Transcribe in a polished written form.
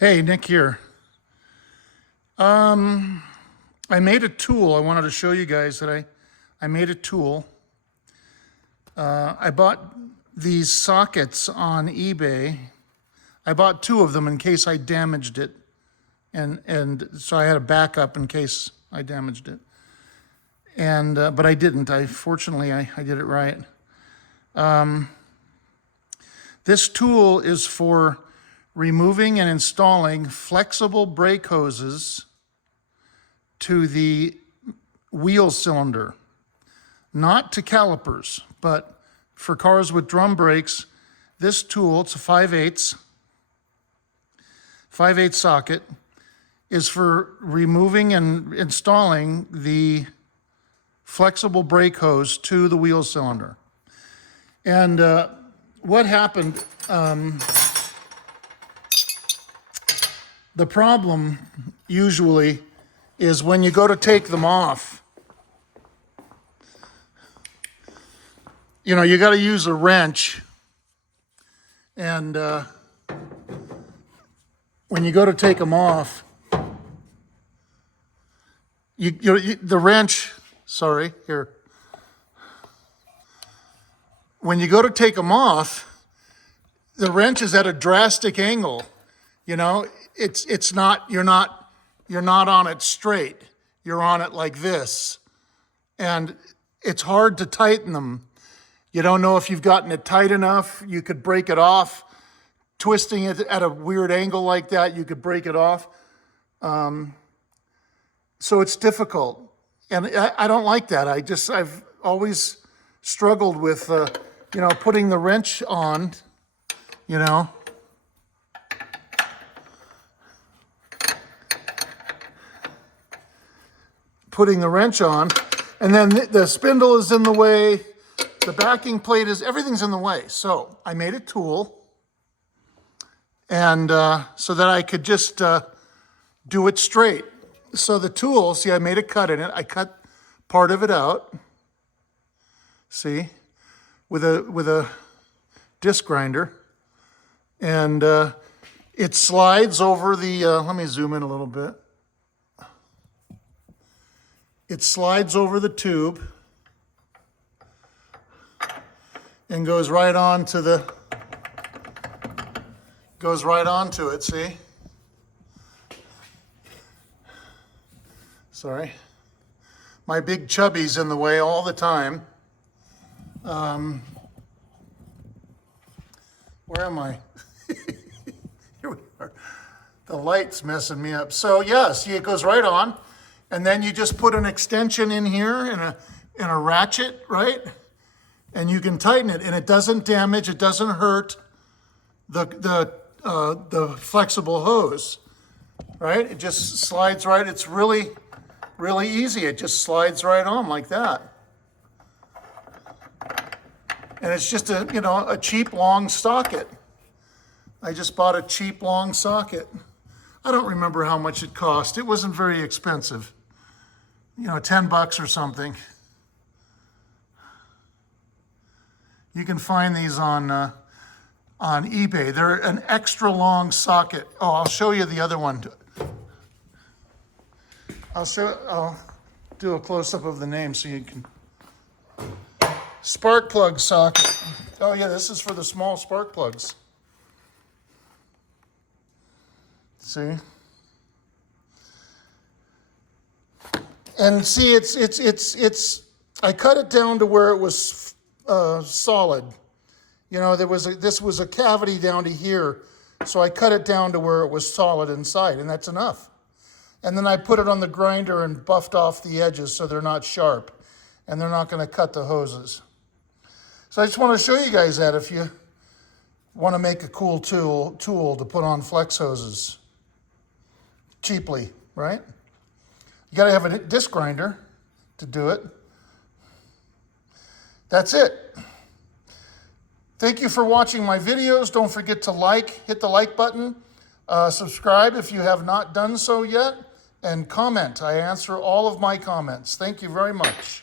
Hey, Nick here. I made a tool. I wanted to show you guys that I made a tool. I bought these sockets on eBay. I bought two of them in case I damaged it, and so I had a backup in case I damaged it. And but I didn't. Fortunately I did it right. This tool is for removing and installing flexible brake hoses to the wheel cylinder, not to calipers, but for cars with drum brakes. This tool, it's a 5/8 socket, is for removing and installing the flexible brake hose to the wheel cylinder. And what happened, the problem usually is when you go to take them off, you know, you got to use a wrench, and when you go to take them off, the wrench, sorry, here. When you go to take them off, the wrench is at a drastic angle. You know, it's not, you're not on it straight. You're on it like this. And it's hard to tighten them. You don't know if you've gotten it tight enough. You could break it off. Twisting it at a weird angle like that, you could break it off. So it's difficult. And I don't like that. I've always struggled with, you know, putting the wrench on, you know. Putting the wrench on, and then the spindle is in the way, the backing plate is, everything's in the way. So I made a tool, and so that I could just do it straight. So the tool, see, I made a cut in it. I cut part of it out, see, with a disc grinder, and it slides over the, let me zoom in a little bit. It slides over the tube and goes right onto it, see? Sorry. My big chubby's in the way all the time. Where am I? Here we are. The light's messing me up. So yeah, see, it goes right on. And then you just put an extension in here and a ratchet, right? And you can tighten it, and it doesn't damage, it doesn't hurt the flexible hose, right? It just slides right. It's really, really easy. It just slides right on like that. And it's just a cheap long socket. I just bought a cheap long socket. I don't remember how much it cost. It wasn't very expensive. You know, $10 or something. You can find these on eBay. They're an extra long socket. Oh, I'll show you the other one. I'll do a close-up of the name so you can. Spark plug socket. Oh yeah, this is for the small spark plugs. See? And see, I cut it down to where it was solid. You know, this was a cavity down to here, so I cut it down to where it was solid inside, and that's enough. And then I put it on the grinder and buffed off the edges so they're not sharp, and they're not going to cut the hoses. So I just want to show you guys that if you want to make a cool tool to put on flex hoses cheaply, right? You got to have a disc grinder to do it. That's it. Thank you for watching my videos. Don't forget to hit the like button, subscribe if you have not done so yet, and comment. I answer all of my comments. Thank you very much.